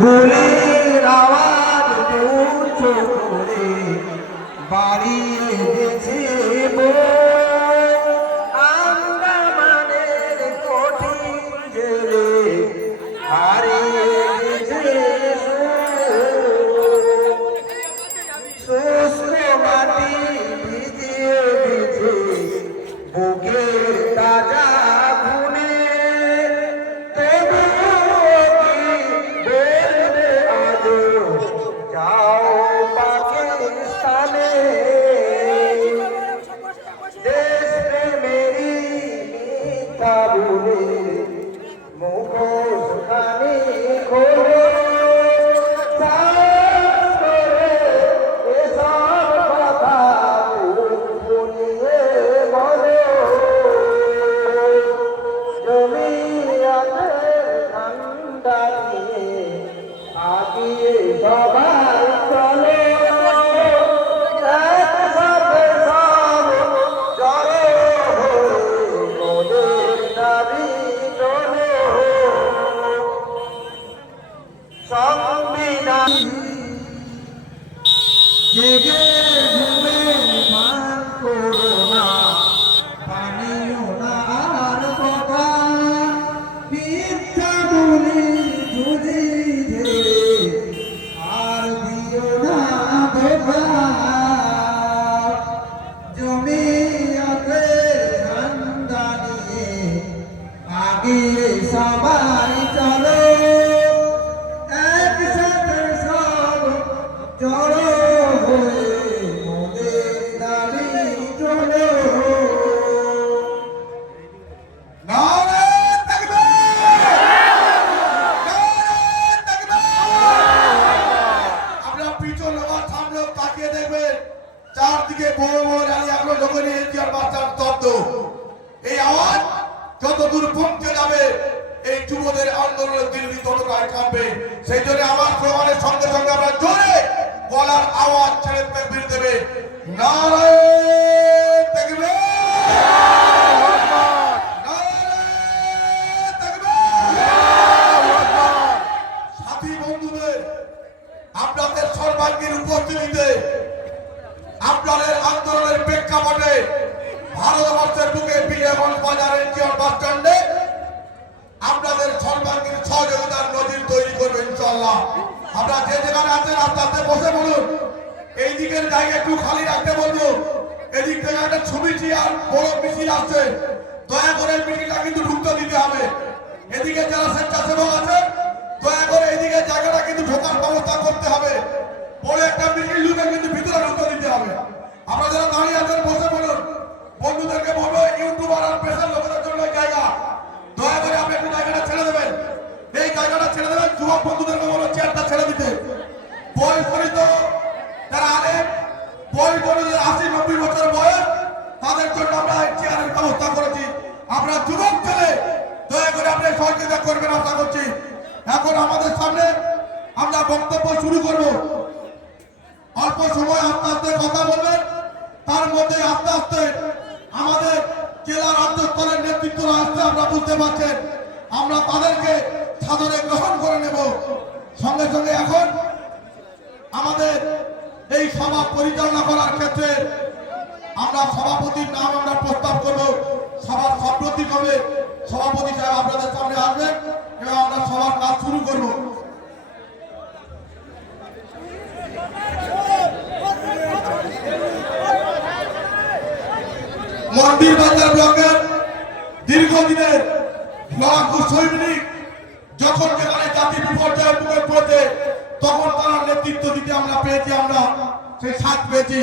গুলির আওয়াজ তুচ্ছ করে বাড়িয়ে দিয়েছে আমরা মানের কঠিন জেলে হারিয়ে দিয়েছে শুষ্ক মাটি ভিজিয়ে দিয়েছে বুকের তাজা খুনে যাও পাকিস্তানে দেশ প্রেমেরই মিথ্যা বলে মুখোশখানি খোলো এসব কথা শুনিয়ে বলো জমিয়াতে ঠান্ডা নিয়ে আগিয়ে সবাই চলো একসাথে সব জড়ো হয়ে মোদের দাবি তোলো সংবিধান জেগে ঘুমে মান করো না পানিও না আর কথা মিথ্যা বলি যদি আর দিও না ধোকা জমিয়াতে ঠান্ডা নিয়ে আগিয়ে সবাই চলো একসাথে সব জড়ো হয়ে মোদের দাবি তোলো চারদিকে বড় বড় র্যালি এখনো ঢোকেনি এনজিআর বাচ্চার শব্দ এই আওয়াজ যত দূর পৌঁছে যাবে এই যুবদের আন্দোলনের দিল্লি ততটাই কাঁপবে সেই জন্য আমার প্রমাণের সঙ্গে সঙ্গে আমরা জোরে গলার আওয়াজ ছেড়ে বের দেবে নারায়ে তাকবীর সাথী বন্ধুদের আপনাদের সর্বাঙ্গীন উপস্থিতিতে আপনাদের আন্দোলনের প্রেক্ষাপটে ভারতবর্ষের বুকে বিজয়গঞ্জ বাজার এনজিআর বাস স্ট্যান্ডে আপনাদের সর্বাঙ্গীন সহযোগিতার নজির তৈরি করবে ইনশাআল্লাহ। আপনারা যে যেখানে আছেন আস্তে আস্তে বসে বলুন, এই দিকের জায়গা একটু খালি রাখতে বলবো। এদিক থেকে একটা ছবি আর বড় মিছিল আসছে, দয়া করে মিছিলটা কিন্তু ঢুকতে দিতে হবে। এদিকে যারা স্বেচ্ছাসেবক আছে দয়া করে এদিকে জায়গাটা কিন্তু ঢোকার ব্যবস্থা করতে হবে। বড় একটা মিছিল ঢুকে কিন্তু ভিতরে ঢুকতে দিতে হবে। আমরা যারা দাঁড়িয়ে আছেন বসে বলুন, বন্ধুদেরকে বলবো ইউটিউবার আর পেশার লোকেদের জন্য জায়গা, দয়া করে আপনি একটু জায়গাটা ছেড়ে দেবেন, এই জায়গাটা ছেড়ে দেবেন। যুবক বন্ধুদেরকে বলবো চেয়ারটা ছেড়ে দিতে। বয়স্করিত যারা আলেন, বয়স্করিত ৮০-৯০ বছর বয়স, তাদের জন্য আমরা চেয়ারের ব্যবস্থা করেছি। আমরা যুবক ছেলে দয়া করে আপনি সহযোগিতা করবেন আশা করছি। এখন আমাদের সামনে আমরা বক্তব্য শুরু করব। অল্প সময় আস্তে আস্তে কথা বলবেন, তার মধ্যে আস্তে আস্তে আমাদের জেলা রাজ্য স্তরের নেতৃত্ব আসতে আমরা বুঝতে পারছেন, আমরা তাদেরকে সাদরে গ্রহণ করে নেব। সঙ্গে সঙ্গে এখন আমাদের এই সভা পরিচালনা করার ক্ষেত্রে আমরা সভাপতির নাম আমরা প্রস্তাব করব। সভার সম্প্রতি হবে সভাপতি সাহেব আপনাদের সামনে আসবেন এবং আমরা সভার কাজ শুরু করব। মন্দির বাজার ব্লকের দীর্ঘদিনের লড়াকু সৈনিক যখন যেখানে জাতি বিপর্যয়ের মুখে পড়েছে তখন তারা নেতৃত্ব দিতে আমরা পেয়েছি, আমরা সেই সাথ পেয়েছি।